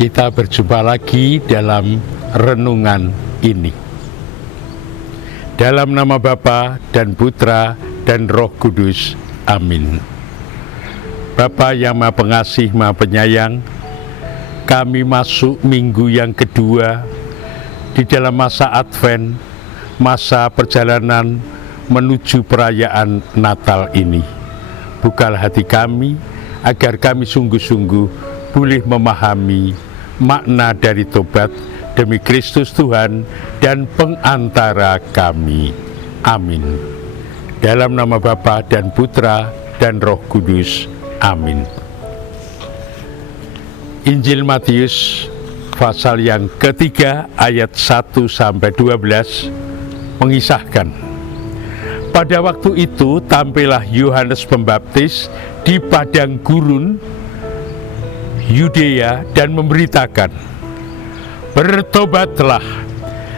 Kita berjumpa lagi dalam renungan ini. Dalam nama Bapa dan Putra dan Roh Kudus. Amin. Bapa yang Maha Pengasih, Maha Penyayang, kami masuk minggu yang kedua di dalam masa Advent, masa perjalanan menuju perayaan Natal ini. Bukalah hati kami agar kami sungguh-sungguh boleh memahami makna dari tobat demi Kristus Tuhan dan pengantara kami. Amin. Dalam nama Bapa dan Putra dan Roh Kudus. Amin. Injil Matius pasal yang ketiga ayat 1-12 mengisahkan, pada waktu itu tampillah Yohanes Pembaptis di padang gurun Yudea dan memberitakan, bertobatlah,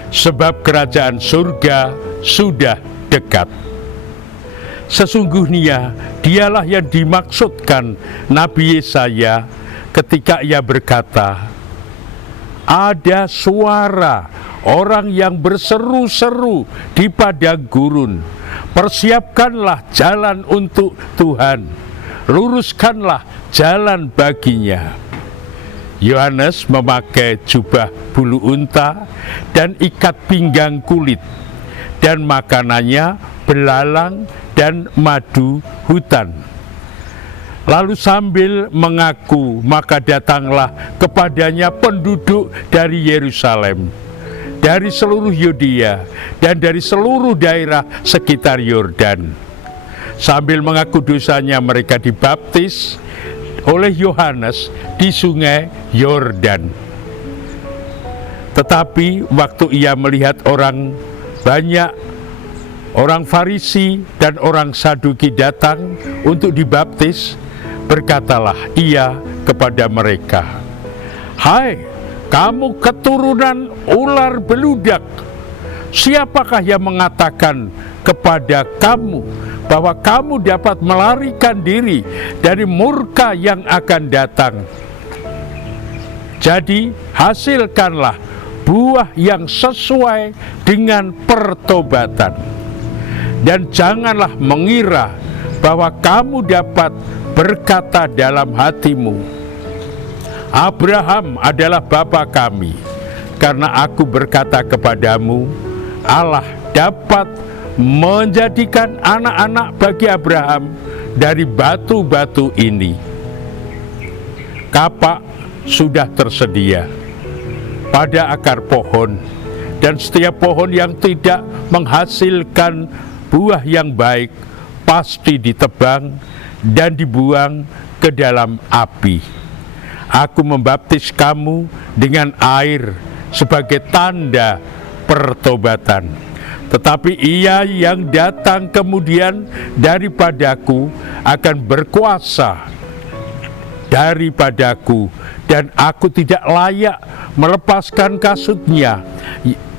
sebab kerajaan surga sudah dekat. Sesungguhnya dialah yang dimaksudkan Nabi Yesaya ketika ia berkata, ada suara orang yang berseru-seru di padang gurun, persiapkanlah jalan untuk Tuhan, luruskanlah jalan baginya. Yohanes memakai jubah bulu unta dan ikat pinggang kulit, dan makanannya belalang dan madu hutan. Lalu sambil mengaku, maka datanglah kepadanya penduduk dari Yerusalem, dari seluruh Yudea, dan dari seluruh daerah sekitar Yordan. Sambil mengaku dosanya, mereka dibaptis oleh Yohanes di sungai Yordan. Tetapi waktu ia melihat banyak orang Farisi dan orang Saduki datang untuk dibaptis, berkatalah ia kepada mereka, hai kamu keturunan ular beludak, siapakah yang mengatakan kepada kamu bahwa kamu dapat melarikan diri dari murka yang akan datang? Jadi hasilkanlah buah yang sesuai dengan pertobatan, dan janganlah mengira bahwa kamu dapat berkata dalam hatimu, Abraham adalah bapa kami, karena aku berkata kepadamu, Allah dapat menjadikan anak-anak bagi Abraham dari batu-batu ini. Kapak sudah tersedia pada akar pohon, dan setiap pohon yang tidak menghasilkan buah yang baik pasti ditebang dan dibuang ke dalam api. Aku membaptis kamu dengan air sebagai tanda pertobatan, tetapi ia yang datang kemudian daripadaku akan berkuasa daripadaku, dan aku tidak layak melepaskan kasutnya.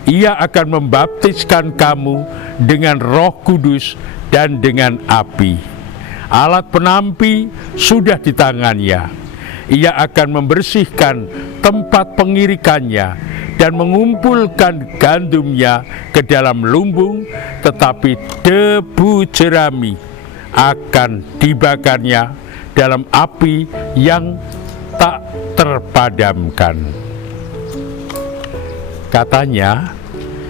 Ia akan membaptiskan kamu dengan Roh Kudus dan dengan api. Alat penampi sudah di tangannya. Ia akan membersihkan tempat pengirikannya dan mengumpulkan gandumnya ke dalam lumbung, tetapi debu jerami akan dibakarnya dalam api yang tak terpadamkan. Katanya,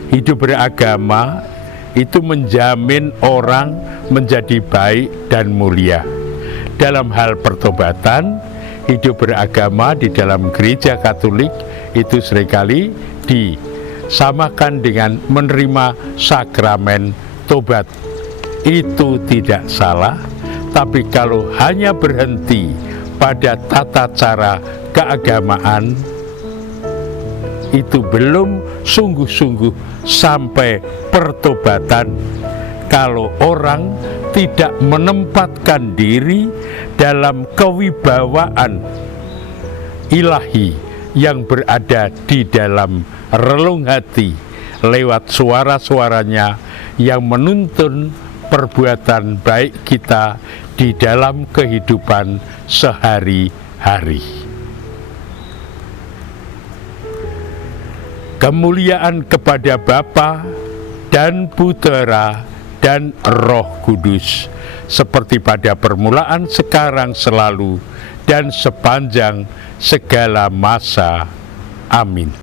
hidup beragama itu menjamin orang menjadi baik dan mulia. Dalam hal pertobatan, hidup beragama di dalam gereja Katolik itu seringkali disamakan dengan menerima sakramen tobat. Itu tidak salah, tapi kalau hanya berhenti pada tata cara keagamaan, itu belum sungguh-sungguh sampai pertobatan. Kalau orang tidak menempatkan diri dalam kewibawaan ilahi yang berada di dalam relung hati lewat suara-suaranya yang menuntun perbuatan baik kita di dalam kehidupan sehari-hari. kemuliaan kepada Bapa dan Putera dan Roh Kudus, seperti pada permulaan, sekarang, selalu, dan sepanjang segala masa. Amin.